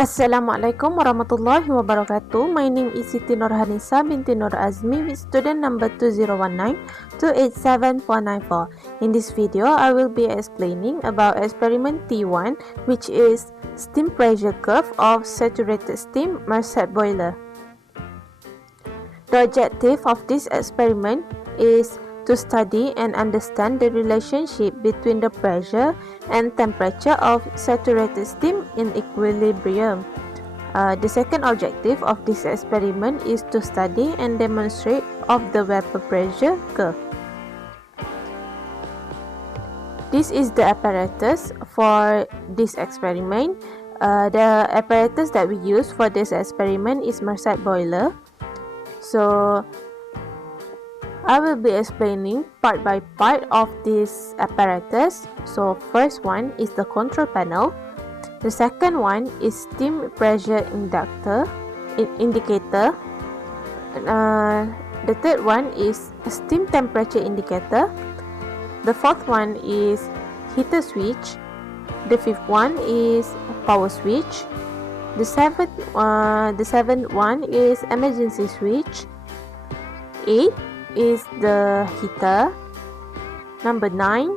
Assalamualaikum warahmatullahi wabarakatuh. My name is SITI Nur Hanisah binti Nur AZMI with student number 2019-287494. In this video, I will be explaining about experiment T1, which is steam pressure curve of saturated steam Marcet boiler. The objective of this experiment is to study and understand the relationship between the pressure and temperature of saturated steam in equilibrium. The second objective of this experiment is to study and demonstrate of the vapor pressure curve. This is the apparatus for this experiment. The apparatus that we use for this experiment is Marcet boiler. So I will be explaining part by part of this apparatus. So first one is the control panel. The second one is steam pressure indicator. The third one is steam temperature indicator. The fourth one is heater switch. The fifth one is power switch. The seventh one is emergency switch. 8 is the heater. Number 9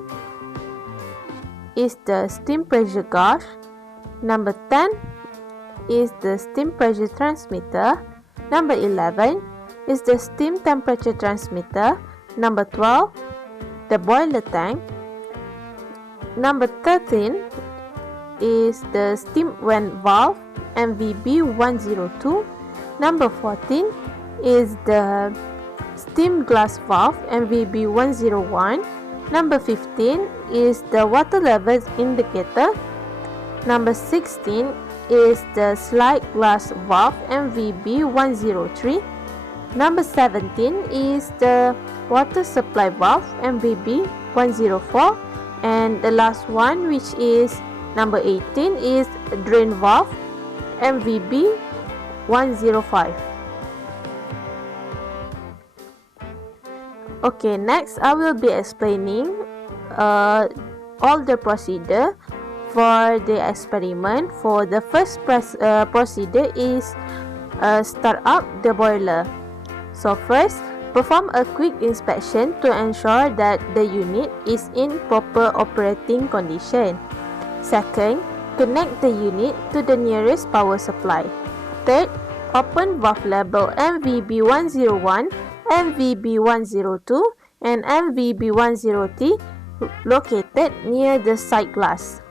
is the steam pressure gauge. Number 10 is the steam pressure transmitter. Number 11 is the steam temperature transmitter. Number 12, the boiler tank. Number 13 is the steam vent valve MVB102. Number 14 is the steam glass valve MVB101. Number 15 is the water level indicator. Number 16 is the slide glass valve MVB103. Number 17 is the water supply valve MVB104. And the last one, which is number 18, is drain valve MVB105. Okay, next I will be explaining all the procedure for the experiment. For the first procedure is start up the boiler. So first, perform a quick inspection to ensure that the unit is in proper operating condition. Second, connect the unit to the nearest power supply. Third, open valve label MVB101, MVB102 and MVB103 located near the side glass.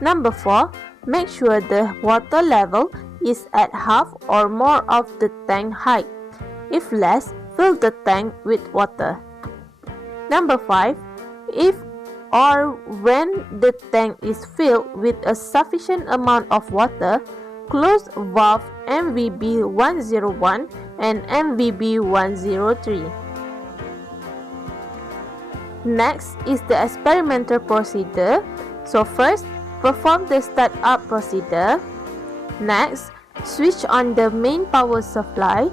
Number 4, make sure the water level is at half or more of the tank height. If less, fill the tank with water. Number 5, if or when the tank is filled with a sufficient amount of water, close valve MVB101 and MVB103. Next is the experimental procedure. So first, perform the start-up procedure. Next, switch on the main power supply.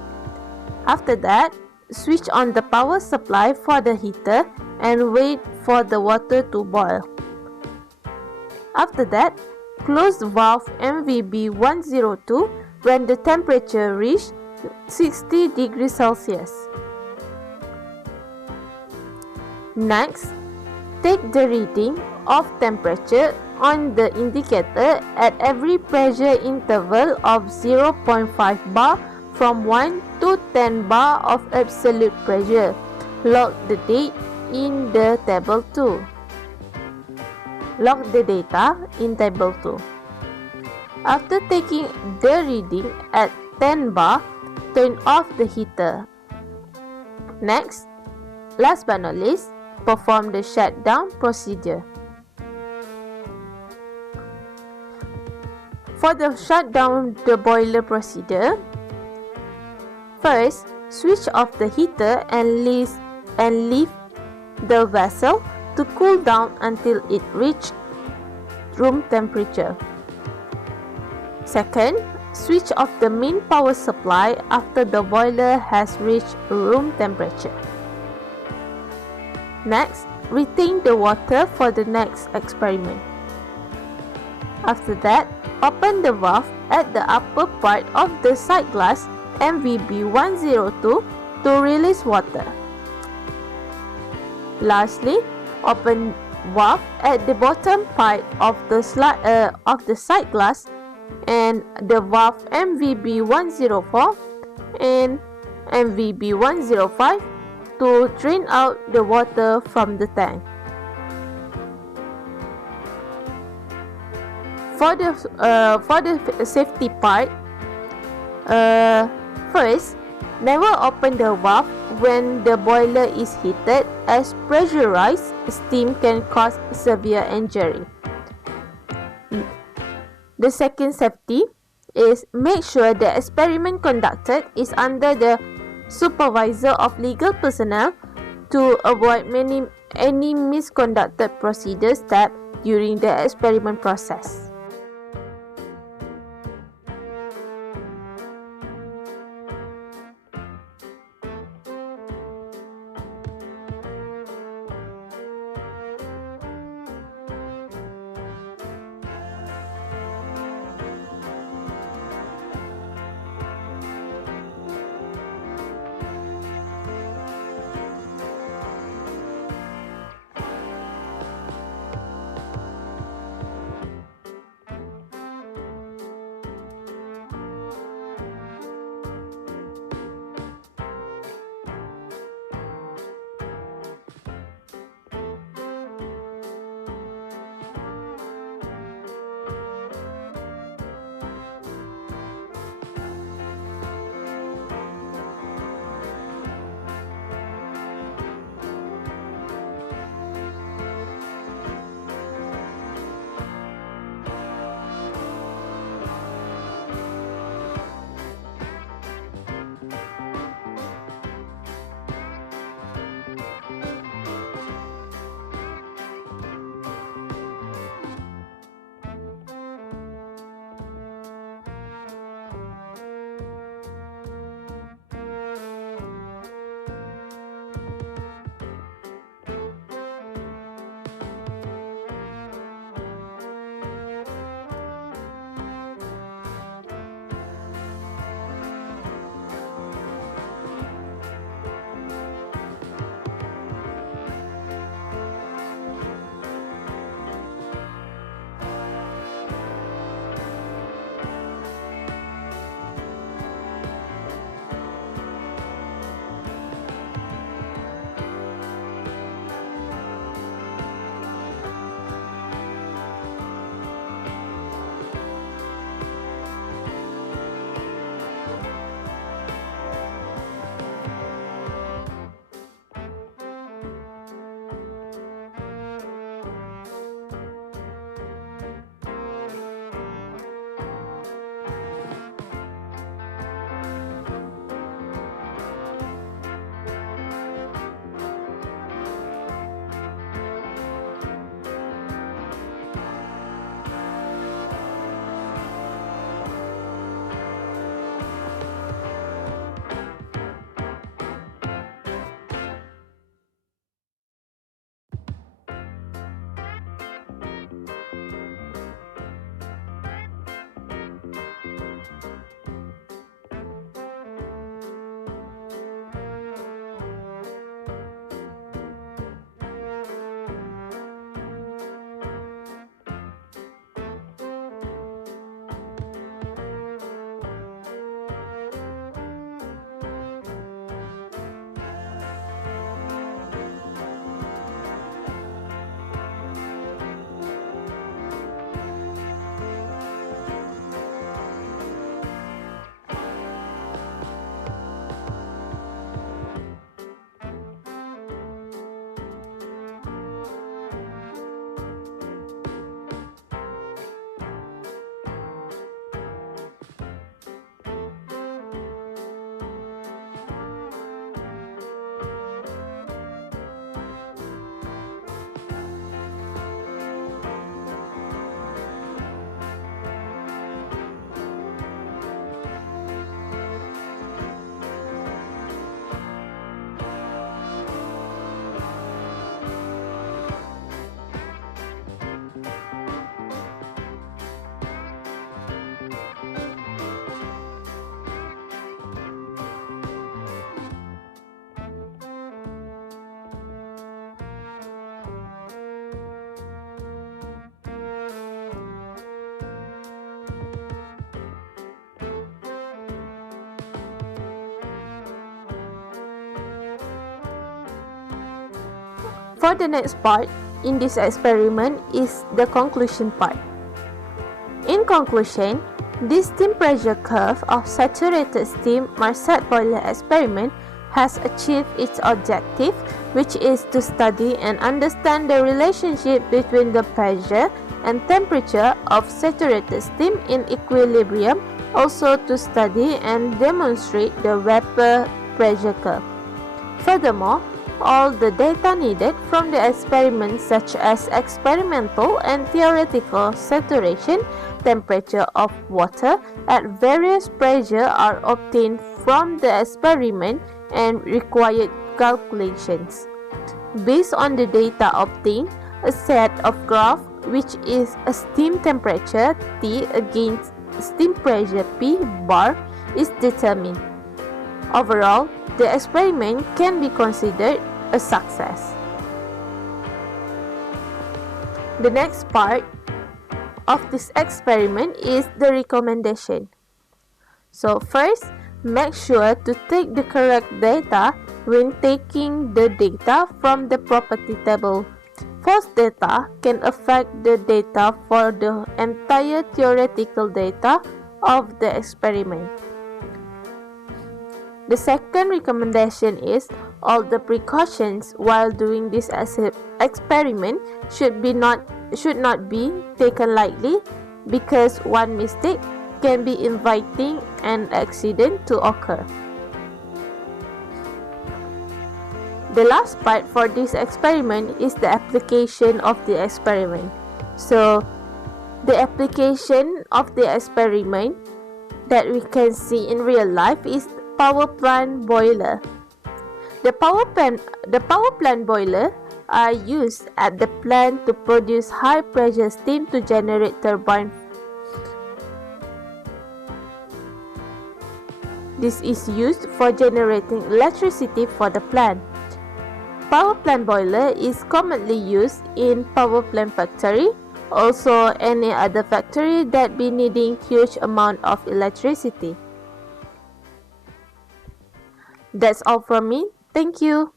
After that, switch on the power supply for the heater and wait for the water to boil. After that, close valve MVB102 when the temperature reaches 60 degrees Celsius. Next, take the reading of temperature on the indicator at every pressure interval of 0.5 bar from 1 to 10 bar of absolute pressure. Log the date in the table 2. Log the data in table 2. After taking the reading at 10 bar, turn off the heater. Next, last but not least, perform the shutdown procedure. For the shutdown the boiler procedure, first, switch off the heater and leave the vessel to cool down until it reaches room temperature. Second, switch off the main power supply after the boiler has reached room temperature. Next, retain the water for the next experiment. After that, open the valve at the upper part of the sight glass MVB102 to release water. Lastly, open valve at the bottom part of the sight glass and the valve MVB104 and MVB105 to drain out the water from the tank. For the safety part, first, never open the valve when the boiler is heated, as pressurized steam can cause severe injury. The second safety is make sure the experiment conducted is under the supervisor of legal personnel to avoid any misconducted procedure step during the experiment process. For the next part in this experiment is the conclusion part. In conclusion, this steam pressure curve of saturated steam Marcet boiler experiment has achieved its objective, which is to study and understand the relationship between the pressure and temperature of saturated steam in equilibrium, also to study and demonstrate the vapor pressure curve. Furthermore, all the data needed from the experiment, such as experimental and theoretical saturation temperature of water at various pressure, are obtained from the experiment and required calculations. Based on the data obtained, a set of graph, which is a steam temperature T against steam pressure P bar, is determined. Overall, the experiment can be considered a success. The next part of this experiment is the recommendation. So first, make sure to take the correct data when taking the data from the property table. False data can affect the data for the entire theoretical data of the experiment. The second recommendation is all the precautions while doing this experiment should not be taken lightly, because one mistake can be inviting an accident to occur. The last part for this experiment is the application of the experiment. So, the application of the experiment that we can see in real life is power plant boiler. The power plant boiler are used at the plant to produce high pressure steam to generate turbine. This is used for generating electricity for the plant. Power plant boiler is commonly used in power plant factory, also any other factory that be needing huge amount of electricity. That's all from me. Thank you.